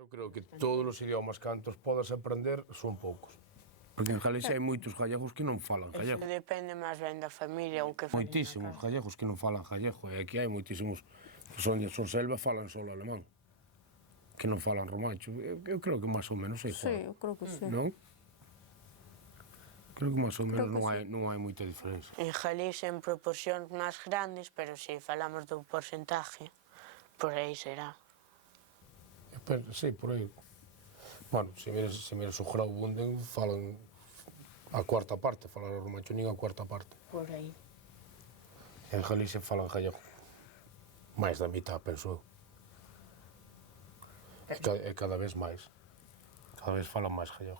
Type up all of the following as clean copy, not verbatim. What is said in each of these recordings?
Eu creo que todos os idiomas cantos podas aprender son poucos. Porque en Galicia hai moitos gallegos que non falan gallego. Depende máis ben da familia ou que falan. Moitísimos gallegos que non falan gallego, e aquí hai moitísimos que son de Selva falan solo alemán, que non falan romancho. Eu creo que máis ou menos é igual. Sí, eu creo que sí. Non? Creo que máis ou menos non hai moita diferencia. En Galicia en proporcións máis grandes, pero se falamos do porcentaje, por aí será. Sí, por aí. Bueno, se miras o Graubünden, falan a cuarta parte, falan o romancho nin a cuarta parte. Por aí. En Galicia falan gallego. Máis da mitad, penso eu. E cada vez máis. Cada vez falan máis gallego.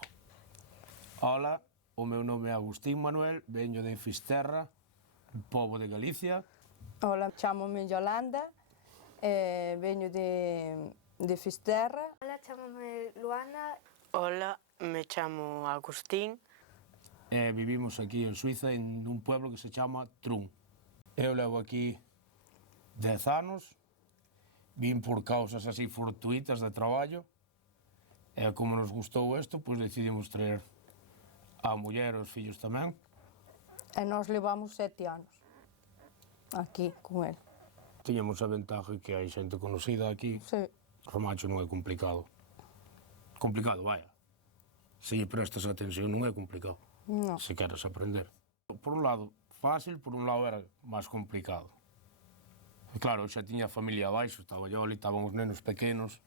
Ola, o meu nome é Agustín Manuel, veño de Fisterra, pobo de Galicia. Ola, chámome Yolanda, veño de Fisterra. Hola, chámame Luana. Hola, me chamo Agustín. Vivimos aquí en Suiza, en un pueblo que se chama Trun. Eu levo aquí 10 anos, vin por causas así fortuitas de traballo, e como nos gustou isto, pois decidimos traer a muller e os fillos tamén. E nós levamos 7 anos aquí con el. Tiñamos a ventaja que hai xente conocida aquí. Sí. Romancho non é complicado. Complicado, vaya. Se lle prestas atención non é complicado. No. Se queres aprender. Por un lado, fácil, por un lado era máis complicado. E claro, eu xa tiña a familia abaixo, estaba yo ali, estaban os nenos pequenos.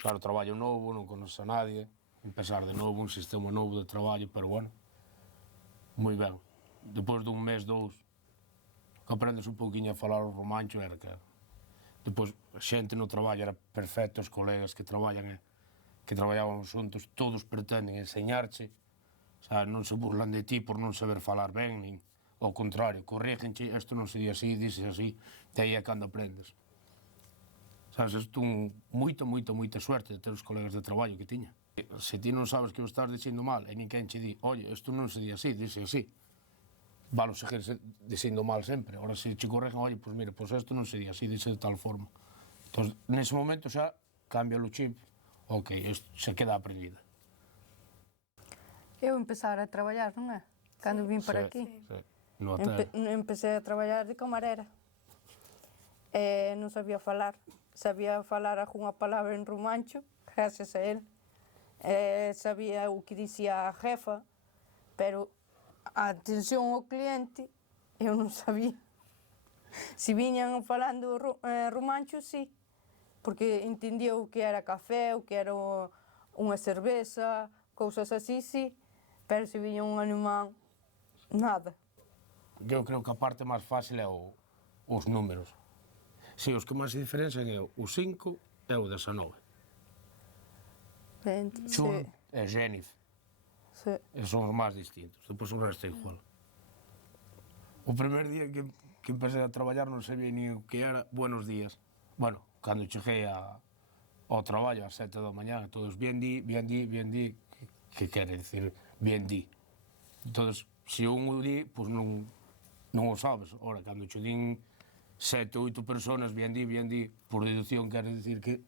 Claro, traballo novo, non conoces a nadie. Empezar de novo, un sistema novo de traballo, pero bueno, moi ben. Depois dun mes, dous, que aprendes un pouquinho a falar o romancho, era que... Depois, a xente no traballo era perfecto, os colegas que traballaban xuntos, todos pretenden enseñarche, non se burlan de ti por non saber falar ben, nin ao contrario, corrígenche, isto non se di así, dices así, e aí é cando aprendes. Isto moita suerte de ter os colegas de traballo que tiña. Se ti non sabes que o estás dicindo mal e ninguén che di, oye, isto non se di así, dice así, valo seguir dicindo mal sempre. Ahora se che corregen, oye, pois mira, pois isto non se di así, dice de tal forma. Entón, nese momento xa cambia o chip, ok, isto xa queda aprendida. Eu empezar a traballar, non é? Cando vim para aquí. Sí, no hotel. Empecé a traballar de camarera. Non sabía falar. Sabía falar algunha palabra en romancho, gracias a él. Sabía o que dicía a jefa, pero a atención ao cliente eu non sabía. Se viñan falando romancho, sí, porque entendía o que era café, o que era unha cerveza, cousas así, sí, pero se viña un alemán, nada. Eu creo que a parte máis fácil é os números. Si, os que máis se diferencian é o 5 e o 19. Chun e Genif. Sí. Son os máis distintos, depois o resto é igual. O primer día que empecé a traballar non sabía ni o que era buenos días. Bueno, cando cheguei ao traballo ás 7 da mañá, todos bien di, que quere dicir bien di. Entón, se un o di, pois non o sabes. Ora, cando che din 7 ou 8 personas, bien di, por deducción quere dicir que...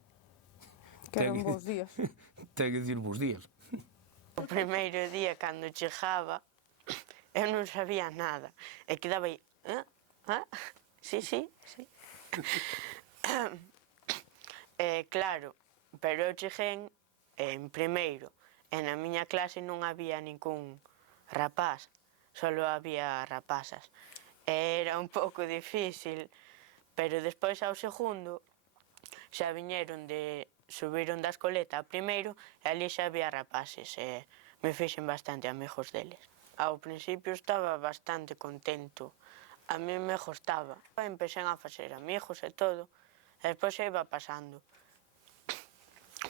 Que eran bons días. Ten que dicir bons días. O primeiro día, cando chegaba, eu non sabía nada. E quedaba aí, sí. Claro, pero eu cheguei en primeiro, e na miña clase non había ningún rapaz, solo había rapazas. Era un pouco difícil, pero despois ao segundo xa subiron da escoleta a primeiro e ali xa había rapaces e me fixen bastante amigos deles. Ao principio estaba bastante contento, a mí me gostaba. Empecé a facer amigos e todo, e despois xa iba pasando.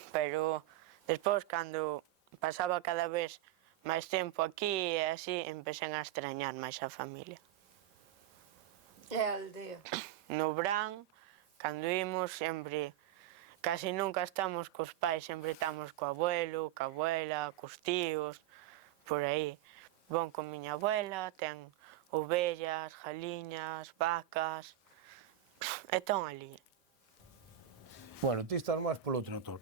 Pero despois, cando pasaba cada vez máis tempo aquí e así, empecé a extrañar máis a familia. E a aldea? No verán, cando imos, sempre, casi nunca estamos cos pais, sempre estamos co abuelo, coa abuela, cos tíos, por aí. Von con miña abuela, ten ovellas, galiñas, vacas, e están ali. Bueno, ti estás máis polo trator.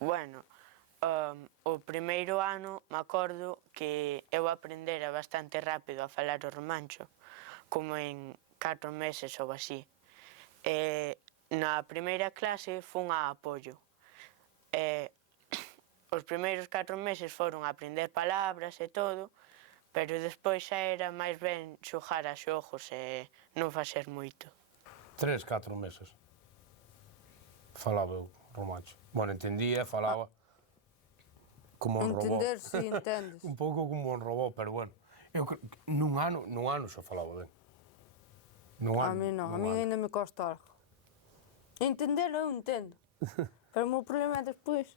Bueno, o primeiro ano me acordo que eu aprendera bastante rápido a falar o romancho, como en 4 meses ou así. Na primeira clase fun a apoio. Os primeiros 4 meses foron a aprender palabras e todo, pero despois xa era máis ben xogar a xogos e non facer moito. 3, 4 meses. Falaba eu romancho. Bueno, entendía, falaba como un robot. Entender, si entendes. Un pouco como un robot, pero bueno. Eu nun ano xa falaba ben. A mí non, a mí ainda me costa algo. Entender eu entendo, pero o meu problema é despois.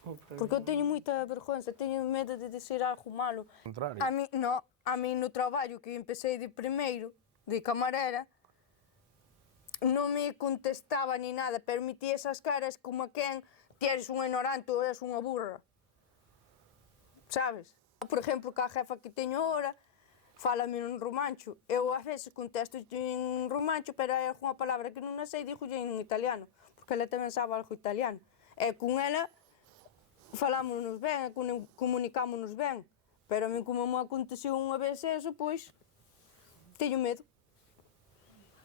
Porque eu teño moita vergonza, teño medo de dizer algo malo. Contrario. A mí no traballo que empecé de primeiro, de camarera, non me contestaba ni nada, pero metía esas caras como a quen ti eres un ignorante ou eres unha burra. Sabes? Por exemplo, ca jefa que teño ahora, fálame en romancho. Eu ás veces contesto en romancho, pero hai algunha palabra que non a sei, digo en italiano, porque ela tamén sabe algo italiano. E con ela falámonos ben, comunicámonos ben, pero a mí como me aconteceu unha vez eso, pois, teño medo.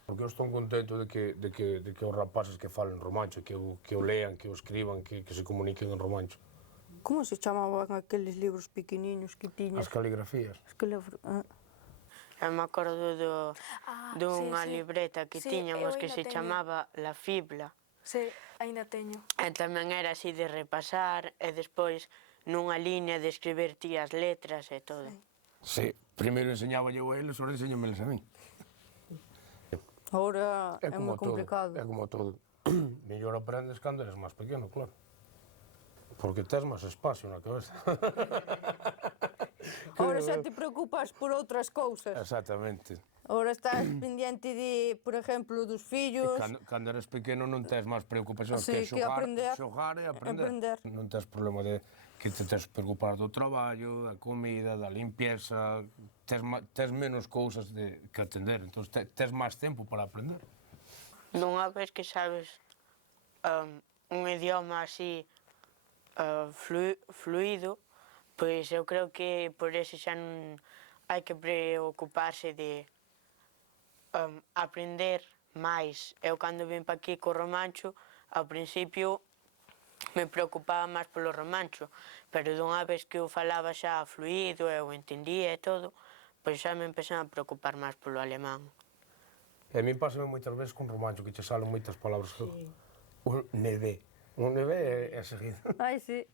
Porque eu estou contento de que os rapaces que falen romancho, que o lean, que o escriban, que se comuniquen en romancho. Como se chamaban aqueles libros pequeniños que tiñas? As caligrafías. Eu me acordo dunha sí. libreta que Sí, tiñamos eu que ainda se teño. chamaba La Fibla. Sí, aínda teño. E tamén era así de repasar e despois nunha línea de escribir ti as letras e todo. Sí, primeiro enseñaba eu a eles, ahora enseñameles a mí. Ahora é moi todo, complicado. é como todo. Mellor aprendes cando eres máis pequeno, claro. Porque tes máis espacio na cabeza. Ahora xa te preocupas por outras cousas. Exactamente. Ahora estás pendiente de, por exemplo, dos fillos. Cando eres pequeno non tes máis preocupacións Sí, que que aprender. xogar e aprender. Non tes problema de que te tes que preocupar do traballo, da comida, da limpieza, tes menos cousas que atender, entón tes máis tempo para aprender. Dunha vez que sabes un idioma así fluido, pois eu creo que por eso xa non hai que preocuparse de aprender máis. Eu cando vim pa aquí co romancho, ao principio me preocupaba máis polo romancho, pero dunha vez que eu falaba xa fluido, eu entendía e todo, pois xa me empecé a preocupar máis polo alemán. E a mí pásame moitas veces con romancho, que che salen moitas palabras que... Un neve. Un neve é seguido. Ai, sí.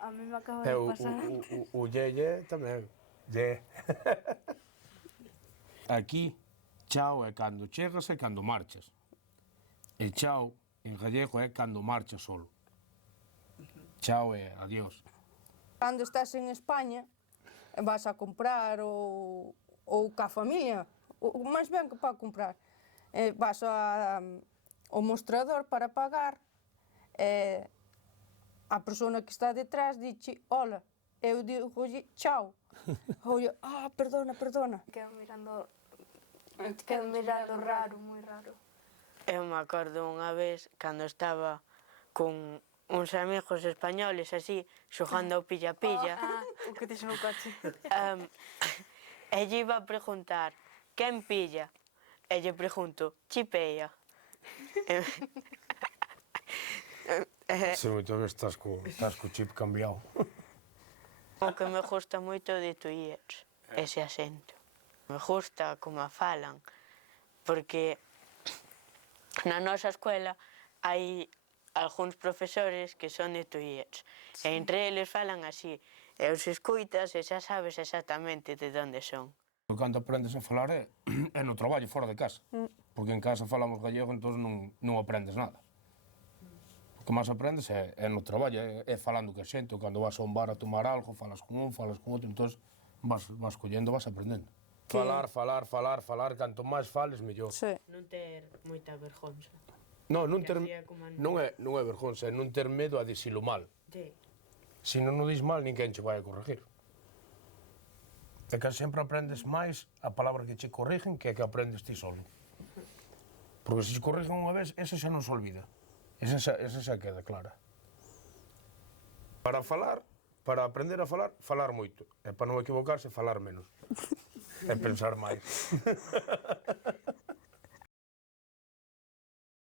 A mí me acaba de pasar. O ye tamén. Ye. Aquí, chao é cando chegas e cando marchas. E chao, en gallego, é cando marchas solo. Chao é adiós. Cando estás en España, vas a comprar ou ca familia, ou máis ben que para comprar. Vas ao mostrador para pagar, a persona que está detrás dixe hola, eu digo chao. Oye, perdona. Quedo mirando raro, moi raro. Eu me acordo unha vez cando estaba con uns amigos españoles así, xogando ao pilla-pilla. O que tes no coche. E lle iba a preguntar, quen pilla? E lle pregunto, chi pella? Se moito vez estás co chip cambiado. O que me gusta moito de tuíers, ese acento. Me gusta como a falan, porque na nosa escuela hai algúns profesores que son de tuíers, e entre eles falan así, e os escuitas e xa sabes exactamente de onde son. Cando aprendes a falar é no traballo, fora de casa. Porque en casa falamos gallego, entón non aprendes nada. O que máis aprendes é no traballo, é falando que a xente, cando vas a un bar a tomar algo, falas con un, falas con outro, entón vas collendo, vas aprendendo. Falar, canto máis fales, mellor. Sí. Non ter moita vergonza. Non é vergonza, é non ter medo a dicilo mal. Se non o dis mal, ninguén che vai a corregir. É que sempre aprendes máis a palabra que che corrigen que a que aprendes ti solo. Porque se corrigen unha vez, esa xa non se olvida. Esa xa queda clara. Para falar, para aprender a falar, falar moito. E para non equivocarse, falar menos. E pensar máis.